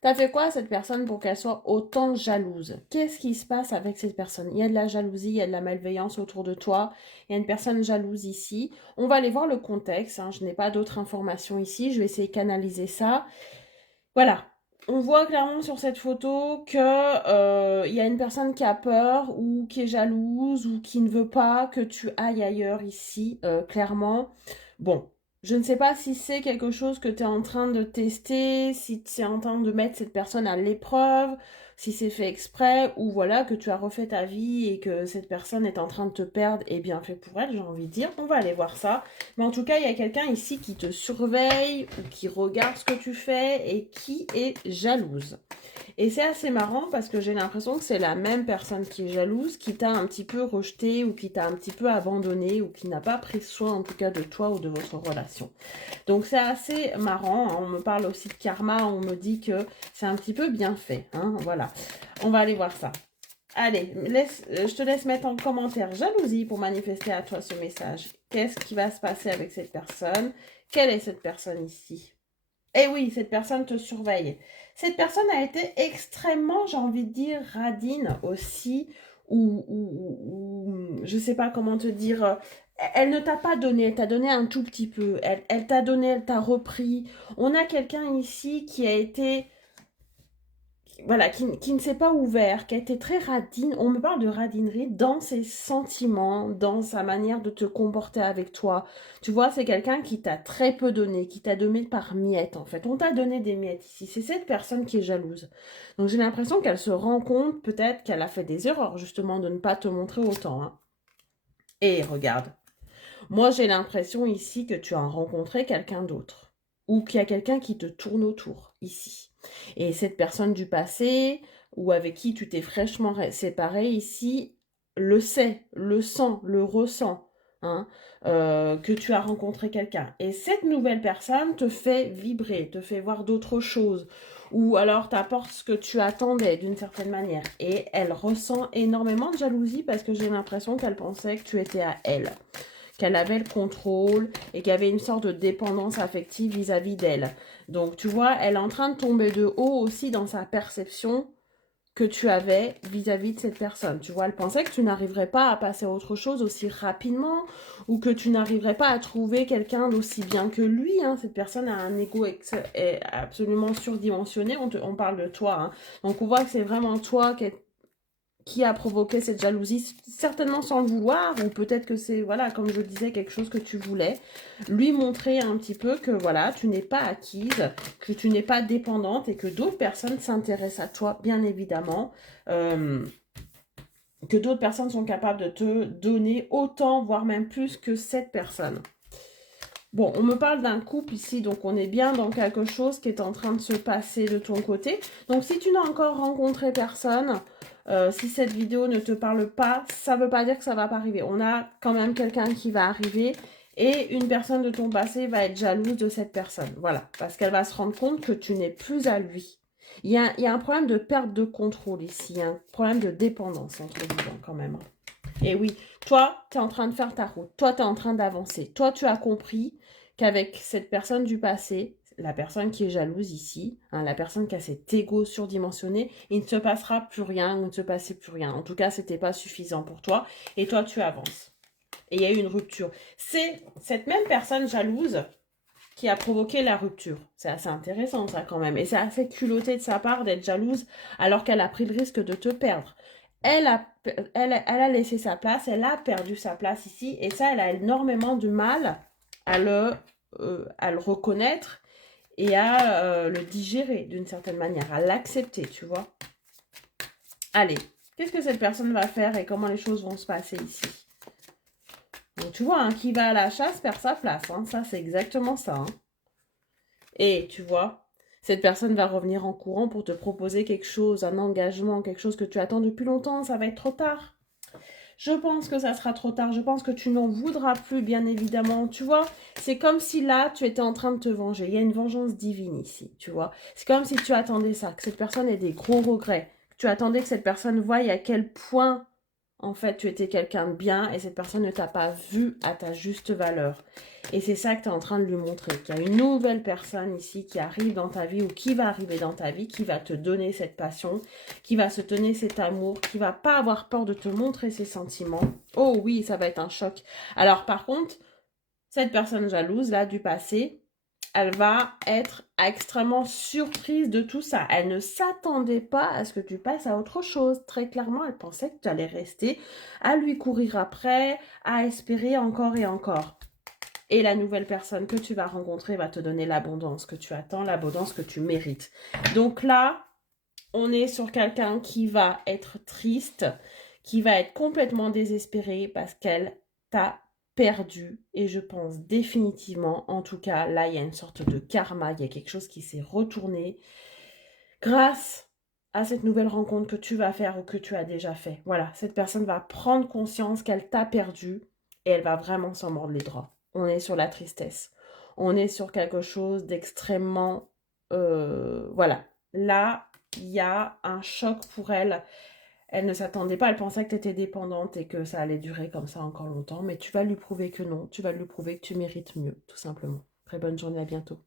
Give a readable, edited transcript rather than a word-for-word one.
T'as fait quoi à cette personne pour qu'elle soit autant jalouse? Qu'est-ce qui se passe avec cette personne? Il y a de la jalousie, il y a de la malveillance autour de toi. Il y a une personne jalouse ici. On va aller voir le contexte, hein. Je n'ai pas d'autres informations ici. Je vais essayer de canaliser ça. Voilà. On voit clairement sur cette photo que il y a une personne qui a peur ou qui est jalouse ou qui ne veut pas que tu ailles ailleurs ici, clairement. Bon, je ne sais pas si c'est quelque chose que tu es en train de tester, si tu es en train de mettre cette personne à l'épreuve, si c'est fait exprès ou voilà que tu as refait ta vie et que cette personne est en train de te perdre et bien fait pour elle, j'ai envie de dire. On va aller voir ça. Mais en tout cas, il y a quelqu'un ici qui te surveille ou qui regarde ce que tu fais et qui est jalouse. Et c'est assez marrant parce que j'ai l'impression que c'est la même personne qui est jalouse, qui t'a un petit peu rejeté ou qui t'a un petit peu abandonné ou qui n'a pas pris soin en tout cas de toi ou de votre relation. Donc c'est assez marrant, hein. On me parle aussi de karma, on me dit que c'est un petit peu bien fait, hein. Voilà, on va aller voir ça. Allez, je te laisse mettre en commentaire jalousie pour manifester à toi ce message. Qu'est-ce qui va se passer avec cette personne? Quelle est cette personne ici? Eh oui, cette personne te surveille. Cette personne a été extrêmement, j'ai envie de dire, radine aussi, je sais pas comment te dire, elle ne t'a pas donné, elle t'a donné un tout petit peu, elle t'a donné, elle t'a repris. On a quelqu'un ici qui a été voilà, qui ne s'est pas ouvert, qui a été très radine. On me parle de radinerie dans ses sentiments, dans sa manière de te comporter avec toi. Tu vois, c'est quelqu'un qui t'a très peu donné, qui t'a donné par miettes, en fait. On t'a donné des miettes ici. C'est cette personne qui est jalouse. Donc j'ai l'impression qu'elle se rend compte peut-être qu'elle a fait des erreurs, justement, de ne pas te montrer autant, hein. Et regarde, moi j'ai l'impression ici que tu as rencontré quelqu'un d'autre. Ou qu'il y a quelqu'un qui te tourne autour, ici. Et cette personne du passé, ou avec qui tu t'es fraîchement séparé ici, le sait, le sent, le ressent, hein, que tu as rencontré quelqu'un. Et cette nouvelle personne te fait vibrer, te fait voir d'autres choses, ou alors t'apporte ce que tu attendais d'une certaine manière. Et elle ressent énormément de jalousie parce que j'ai l'impression qu'elle pensait que tu étais à elle, qu'elle avait le contrôle et qu'il y avait une sorte de dépendance affective vis-à-vis d'elle. Donc, tu vois, elle est en train de tomber de haut aussi dans sa perception que tu avais vis-à-vis de cette personne. Tu vois, elle pensait que tu n'arriverais pas à passer à autre chose aussi rapidement ou que tu n'arriverais pas à trouver quelqu'un d'aussi bien que lui, hein. Cette personne a un ego absolument surdimensionné. On parle de toi, hein. Donc, on voit que c'est vraiment toi qui a provoqué cette jalousie, certainement sans le vouloir, ou peut-être que c'est, voilà, comme je disais, quelque chose que tu voulais, lui montrer un petit peu que, voilà, tu n'es pas acquise, que tu n'es pas dépendante et que d'autres personnes s'intéressent à toi, bien évidemment, que d'autres personnes sont capables de te donner autant, voire même plus que cette personne. Bon, on me parle d'un couple ici, donc on est bien dans quelque chose qui est en train de se passer de ton côté. Donc si tu n'as encore rencontré personne, si cette vidéo ne te parle pas, ça ne veut pas dire que ça va pas arriver. On a quand même quelqu'un qui va arriver et une personne de ton passé va être jalouse de cette personne. Voilà, parce qu'elle va se rendre compte que tu n'es plus à lui. Il y a un problème de perte de contrôle ici, il y a un problème de dépendance entre vous deux quand même. Et oui, toi, tu es en train de faire ta route. Toi, tu es en train d'avancer. Toi, tu as compris qu'avec cette personne du passé, la personne qui est jalouse ici, hein, la personne qui a cet ego surdimensionné, il ne se passera plus rien, il ne se passait plus rien. En tout cas, c'était pas suffisant pour toi. Et toi, tu avances. Et il y a eu une rupture. C'est cette même personne jalouse qui a provoqué la rupture. C'est assez intéressant, ça, quand même. Et c'est assez culotté de sa part d'être jalouse alors qu'elle a pris le risque de te perdre. Elle a laissé sa place, elle a perdu sa place ici, et ça, elle a énormément du mal à le reconnaître et à le digérer d'une certaine manière, à l'accepter, tu vois. Allez, qu'est-ce que cette personne va faire et comment les choses vont se passer ici? Donc, tu vois, hein, qui va à la chasse perd sa place, hein. Ça, c'est exactement ça, hein. Et tu vois, cette personne va revenir en courant pour te proposer quelque chose, un engagement, quelque chose que tu attends depuis longtemps, ça va être trop tard. Je pense que ça sera trop tard. Je pense que tu n'en voudras plus, bien évidemment. Tu vois, c'est comme si là, tu étais en train de te venger. Il y a une vengeance divine ici, tu vois. C'est comme si tu attendais ça, que cette personne ait des gros regrets. Que tu attendais que cette personne voie à quel point En fait, tu étais quelqu'un de bien et cette personne ne t'a pas vu à ta juste valeur. Et c'est ça que tu es en train de lui montrer. Qu'il y a une nouvelle personne ici qui arrive dans ta vie ou qui va arriver dans ta vie, qui va te donner cette passion, qui va se donner cet amour, qui va pas avoir peur de te montrer ses sentiments. Oh oui, ça va être un choc. Alors par contre, cette personne jalouse là du passé, elle va être extrêmement surprise de tout ça. Elle ne s'attendait pas à ce que tu passes à autre chose. Très clairement, elle pensait que tu allais rester à lui courir après, à espérer encore et encore. Et la nouvelle personne que tu vas rencontrer va te donner l'abondance que tu attends, l'abondance que tu mérites. Donc là, on est sur quelqu'un qui va être triste, qui va être complètement désespéré parce qu'elle t'a perdu. Et je pense définitivement, en tout cas, là, il y a une sorte de karma, il y a quelque chose qui s'est retourné grâce à cette nouvelle rencontre que tu vas faire ou que tu as déjà fait. Voilà, cette personne va prendre conscience qu'elle t'a perdu et elle va vraiment s'en mordre les doigts. On est sur la tristesse. On est sur quelque chose d'extrêmement... voilà. Là, il y a un choc pour elle. Elle ne s'attendait pas, elle pensait que tu étais dépendante et que ça allait durer comme ça encore longtemps. Mais tu vas lui prouver que non. Tu vas lui prouver que tu mérites mieux, tout simplement. Très bonne journée, à bientôt.